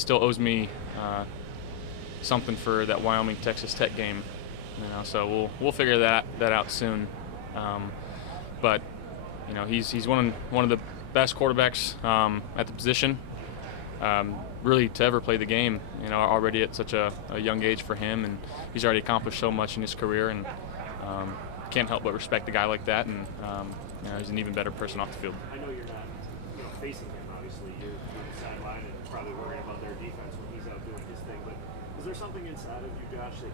still owes me something for that Wyoming-Texas Tech game, so we'll figure that out soon. But he's one of the best quarterbacks at the position, really to ever play the game. Already at such a young age for him, and he's already accomplished so much in his career, and can't help but respect a guy like that. And he's an even better person off the field. I know you're not facing him, obviously. You're on the sideline and probably worrying about their defense when he's out doing his thing. But is there something inside of you, Josh, that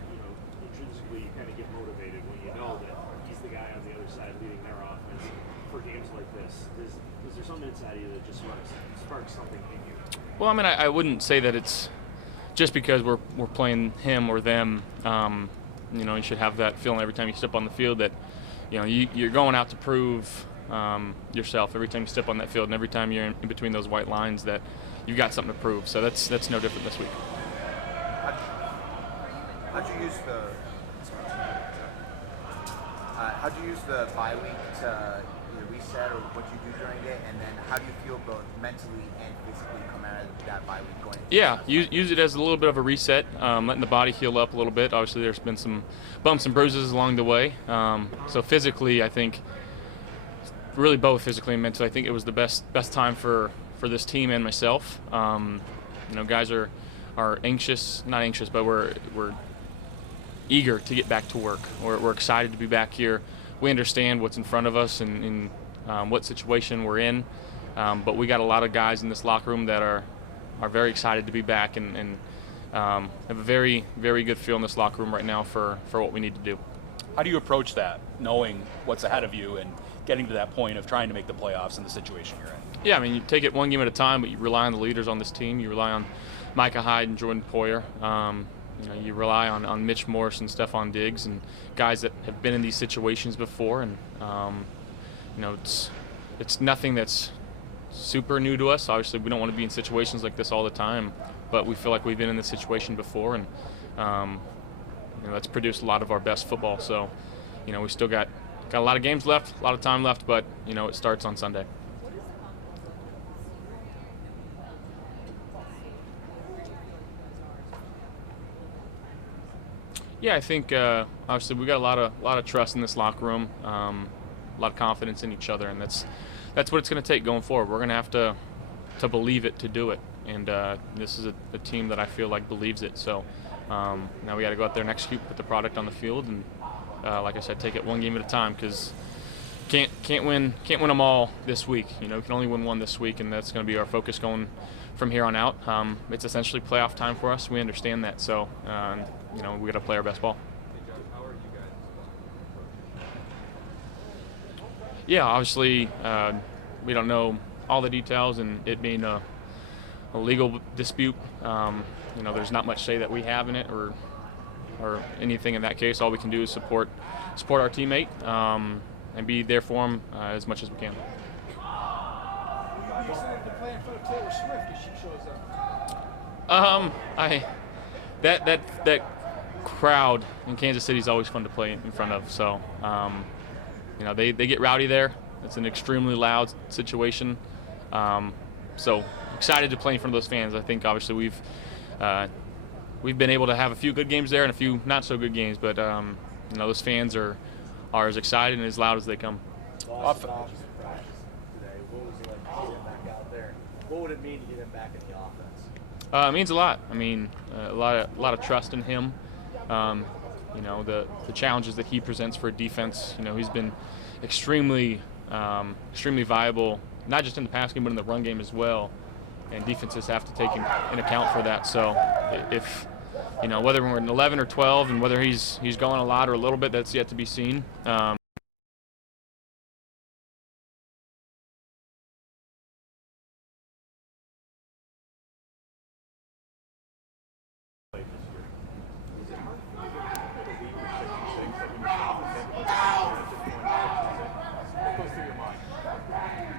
intrinsically you kind of get motivated when you know that he's the guy on the other side leading their offense for games like this? Is there something inside of you that just sparks something in you? Well, I mean, I wouldn't say that it's just because we're playing him or them. You should have that feeling every time you step on the field that you're going out to prove yourself every time you step on that field, and every time you're in between those white lines that you've got something to prove. So that's no different this week. How'd you use the bye week to either reset or what you do during it, and then how do you feel both mentally and physically come out of that bye week going? Yeah, use it as a little bit of a reset, letting the body heal up a little bit. Obviously, there's been some bumps and bruises along the way. So physically, I think, really both physically and mentally, I think it was the best time for this team and myself. Guys are anxious, not anxious, but we're eager to get back to work. We're excited to be back here. We understand what's in front of us and what situation we're in, but we got a lot of guys in this locker room that are very excited to be back and have a very, very good feel in this locker room right now for what we need to do. How do you approach that, knowing what's ahead of you and getting to that point of trying to make the playoffs in the situation you're in? Yeah, I mean, you take it one game at a time, but you rely on the leaders on this team. You rely on Micah Hyde and Jordan Poyer. You rely on Mitch Morse and Stephon Diggs and guys that have been in these situations before. And it's nothing that's super new to us. Obviously, we don't want to be in situations like this all the time, but we feel like we've been in this situation before, and that's produced a lot of our best football. So, we still got a lot of games left, a lot of time left, but it starts on Sunday. Yeah, I think obviously we got a lot of trust in this locker room, a lot of confidence in each other, and that's what it's going to take going forward. We're going to have to believe it to do it, and this is a team that I feel like believes it. So now we got to go out there and execute, put the product on the field, and like I said, take it one game at a time, because can't win them all this week. We can only win one this week, and that's going to be our focus going from here on out. It's essentially playoff time for us. We understand that, so we got to play our best ball. Yeah, obviously we don't know all the details, and it being a legal dispute, there's not much say that we have in it or anything in that case. All we can do is support our teammate and be there for him as much as we can. That crowd in Kansas City is always fun to play in front of. So they get rowdy there. It's an extremely loud situation. So excited to play in front of those fans. I think obviously we've been able to have a few good games there and a few not so good games, but those fans are as excited and as loud as they come. What was it like to get him back out there? What would it mean to get him back in the offense? It means a lot. I mean, a lot of trust in him. The challenges that he presents for defense. He's been extremely viable, not just in the pass game but in the run game as well. And defenses have to take in account for that. So if whether we're in 11 or 12, and whether he's going a lot or a little bit, that's yet to be seen.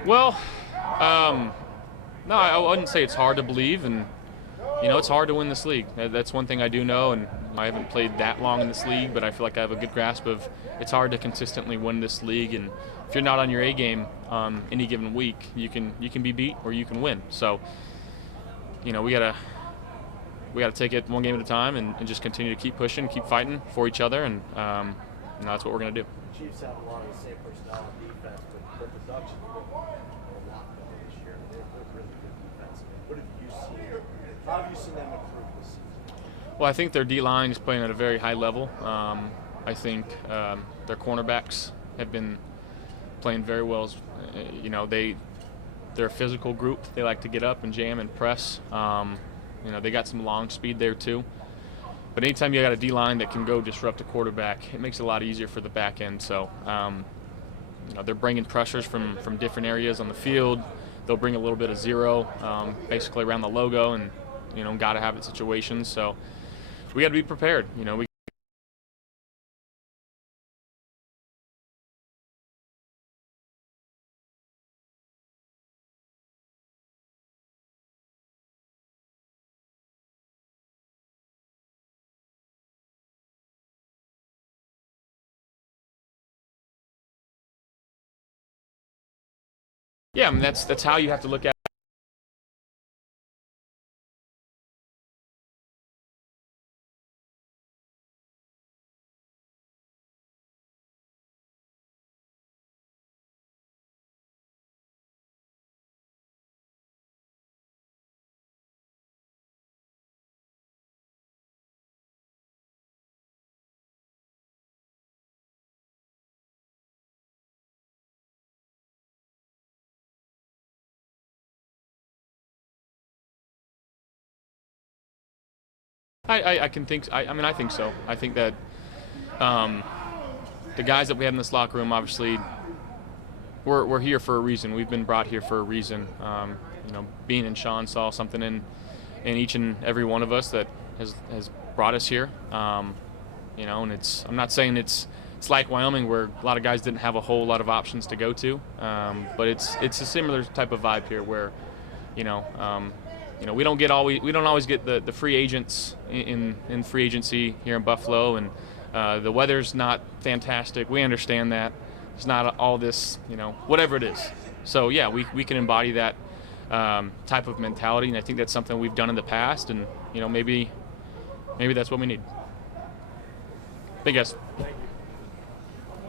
Well, no, I wouldn't say it's hard to believe, and it's hard to win this league. That's one thing I do know, and I haven't played that long in this league, but I feel like I have a good grasp of it's hard to consistently win this league, and if you're not on your A game any given week, you can be beat or you can win. So, we gotta we got to take it one game at a time and just continue to keep pushing, keep fighting for each other, and that's what we're going to do. The Chiefs have a lot of the same personnel on defense, but their production's been a lot better this year. They're really good defense. What have you seen? How have you seen them improve this season? Well, I think their D-line is playing at a very high level. I think their cornerbacks have been playing very well. You know, they're a physical group. They like to get up and jam and press. You know, they got some long speed there too. But anytime you got a D-line that can go disrupt a quarterback, it makes it a lot easier for the back end. So, you know, they're bringing pressures from different areas on the field. They'll bring a little bit of zero, basically around the logo, and you know, got to have it situations. So we got to be prepared. You know, yeah, I mean, that's how you have to look at it. I can think. I mean, I think so. I think that the guys that we have in this locker room, obviously, we're here for a reason. We've been brought here for a reason. You know, Bean and Sean saw something in each and every one of us that has brought us here. You know, and I'm not saying it's like Wyoming, where a lot of guys didn't have a whole lot of options to go to, but it's a similar type of vibe here, where you know, we don't always get the free agents in free agency here in Buffalo, and the weather's not fantastic. We understand that. It's not all this, you know, whatever it is. So yeah, we can embody that type of mentality, and I think that's something we've done in the past, and you know, maybe that's what we need. Big guys.